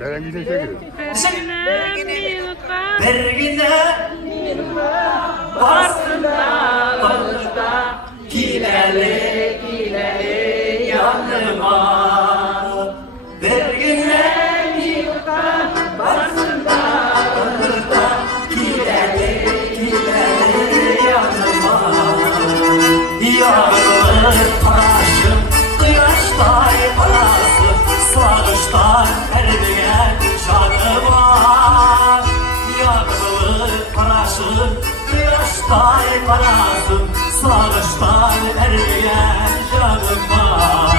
Beğendiysen çekin. Bergine varsında varsında kileli kileli yanıma Bergine varsında varsında kileli kileli yanıma Yağmur taşım kıyaçtay parası Sağıştan ermeyen canıma Yağmur paraşım kıyaçtay parası Sağıştan ermeyen canıma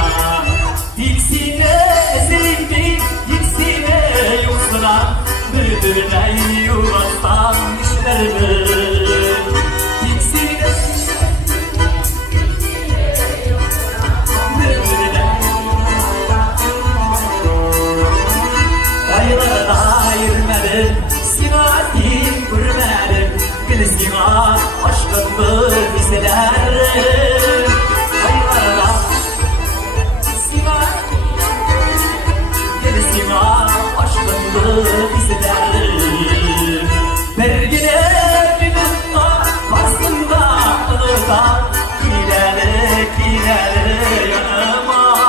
Dilsine ezildik, dilsine yoksulan Müdürle yuvastan işlerimi Dilsine Aylarına yürümedim, simatim görmedim Gülsüma aşkımı hissederim Aylarına Gülsüma aşkımı hissederim Bergine bir nutta varsında ılıda Kileli kileli yanıma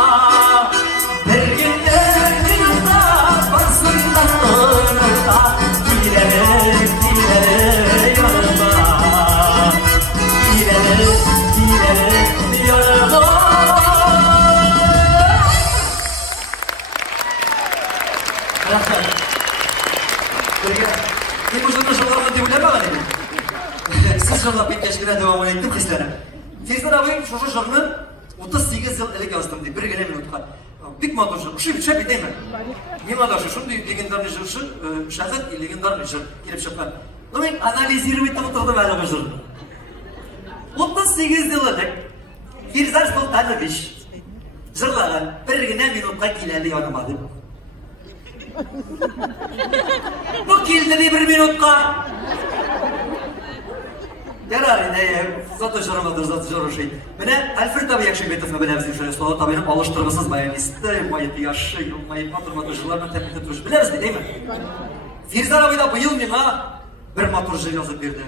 Ben uzun şolarımı devlememedim. Siz şolar bitkeşkine devam ettim hislerim. Ferzan abi şu şarkını 38 yıl elek yazdım diye bir gene minutlar. Bik motor şarkı, şu bir şey biteyim mi? Mima da şu legendarny jırşı, şahit legendarny jır gelip çıkan. Demek analizirimi tutturdu böyle bir jır. 38 yıl elek Ferzan Sultanoviç jırlagan bir gene minutla kileli yanımadım. Bu kildi bir minutka. Yarar ne? Zaten şaramadır, zaten şarı şey. Bana Alfred tabi yakışık betifme bile bizim şöyle soğuk tabi alıştırmasız bayan isteyim bayıtı yaşayım, bayıt motorlarına tepkide duruş. Biliriz değil mi? Firzan abi da bu yıl mima bir motorcu yazıp verdi.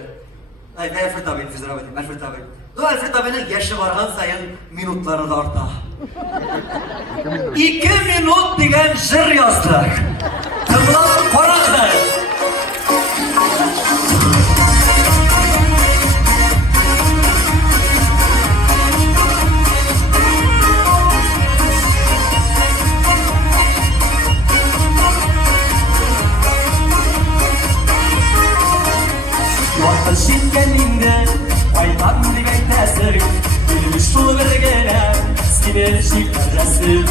Alfred tabi, Firzan abi değil, Alfred tabi. Bu Alfred tabinin yaşı vargan sayın minutları da orta. 2 minut diyen jır yazdık. Tımlar koraklar. Şinkeninde aydan digaytasın Bilmiş sulu bir gelen Skinir şikarası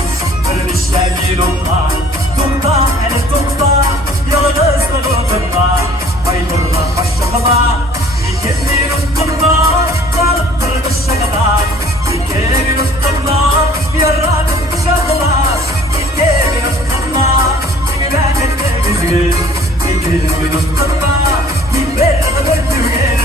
Kırmışlar bir olma Tukta el tukta Yalnız kılığında Baydırla başlamama İki bir utkunma Kalıp kırmış şakadan İki bir utkunma Yaradım şakalar İki bir utkunma İmren etme güzgün İki bir utkunma İmren etme güzgün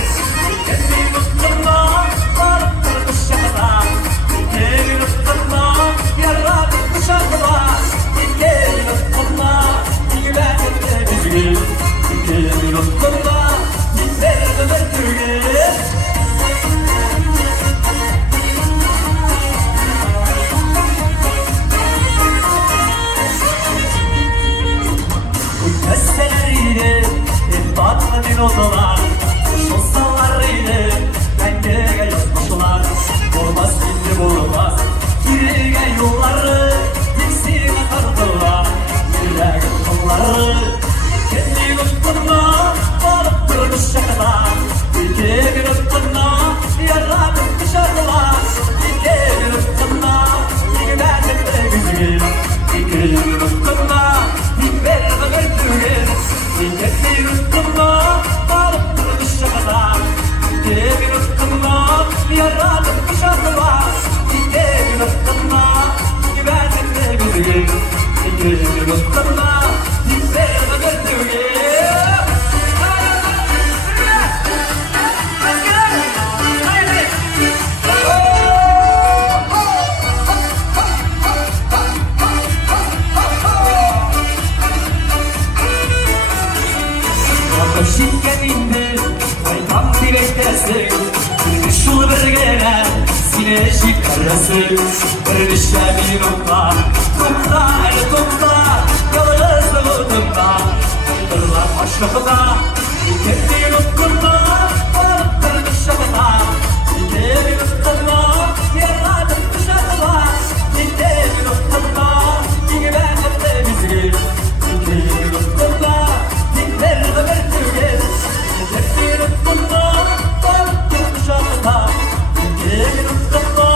Odalar, şosallarıydı, bence yazmışlar. Olmaz şimdi bulmaz, kirige yolları, diksine tartılar, kirige kolları. Kendi yurtlarına, balık durmuş şakalar, iki bir yurtlarına, yaratıp dışarılar. İki bir yurtlarına, iki vermekte güzgün, iki bir yurtlarına, bir vermekte güzgün. İki bir yurtlarına, bir ıkkınma, yaratıp dışarılar. İki bir ıkkınma, güvenlikle güzgün. İki bir ıkkınma, dinlerine götürgün. neresi? Bir düşeni nokta, nokta, nokta, yalnızlığı nokta. Kırlar başlıkta, kendi nokta, balıktır dışarıda. İki noktada, yaradım dışarıda. İki noktada, iki ben de bizi. İki noktada, dinler de verdiğin. İki noktada, balıktır dışarıda. İki noktada,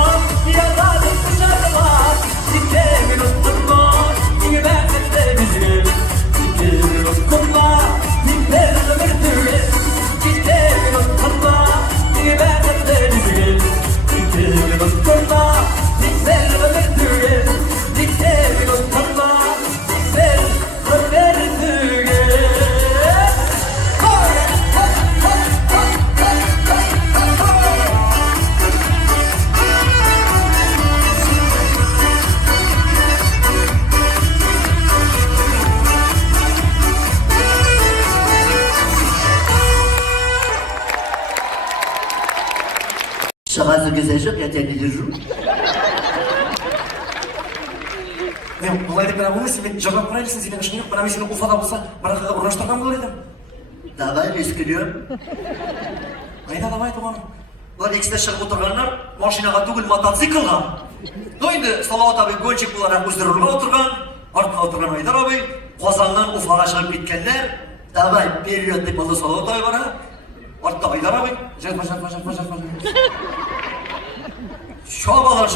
yaradım dışarıda. İki noktada, iki ben de bizi. İki noktada, dinler de verdiğin. İki noktada, iki ben de bizi. İki noktada, dinler de verdiğin. İki noktada, dinler de verdiğin. Şakası güzel çok yeterlidir. Ben olaydık bana bulmuşsun, ben cevap vermişsin, senin işin yok. Bana bir seni Ufa'da olsa, bana uğraştırmam bulurdum. Davay riskliyorum. Hayda davay tamam. Bunlar ikisi de шығып отырғанlar, машинаға түгіл мотоциклға. Енді Салауат абай гонщик olarak өздеріне отырған, артқа отырған Айдар абай, Қозаннан Уфаға шығып кеткендер. Davay период Деп алды Салауат абай бара, артта Айдар абай. Жатма. Шабалар.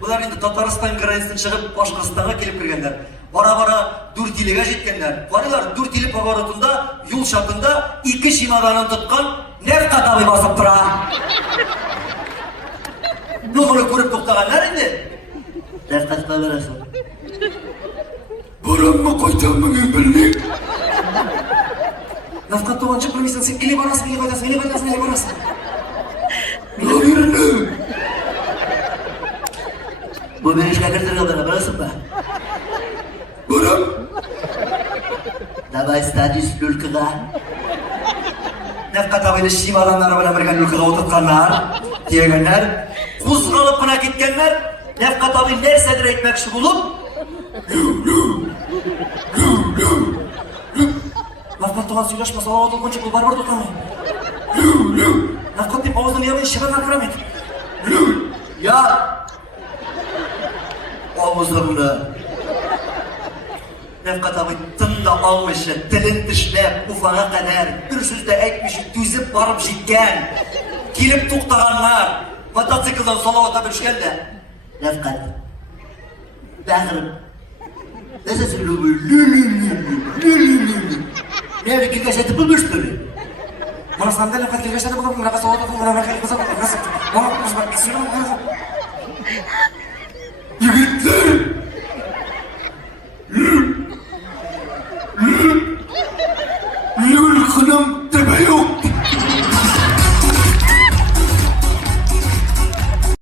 Бұлар енді Татарстан границасын шығып Башқұртстанға келіп кіргендер. Бара-бара Дүртиліге жеткендер. Қарайлар, Дүртилі поворотында, юл шатында екі чемоданын тұтқан Нефкат абай басып тұра. Мұны көріп тоқтағандар енді. Nefkatma verasın. Барамма қайтамын мен білмейм. Нефкат туғанша білмейсің, сен келе барасың. Наверное. Bu beni işe kırdırıyor bana, burası mı? Барам. Davay stadis lülkıga. Nefkat abini чемоданлары bilan birga lukaga o'tirganlar, kelganlar, qo'zg'alib qana ketganlar. Nefkat abi narsadir aytmoqchi bo'lib, Nefkat to'g'ri сөйлешмесе, Салауат o'quvchi bu baribir to'xtamaydi. Nefkat deb og'zini yopib shibirlar kiramaydi. Ya! Omuzumda. Nefkat abi tında almışı, dilin dişlep, Ufağa kadar, bir söz de etmişi, tüzüp barıp jetken. Kelip to'xtaganlar, mototsikldan Салауат abi düşkende. Nefkat. Bakırım. Nasıl söylüyor bu? Ne bir iki kaşeti bulmuş böyle. Mana sandal Nefkat kelgachda bu bunaqa Салауат abi bunaqa qilsa, Yigitler!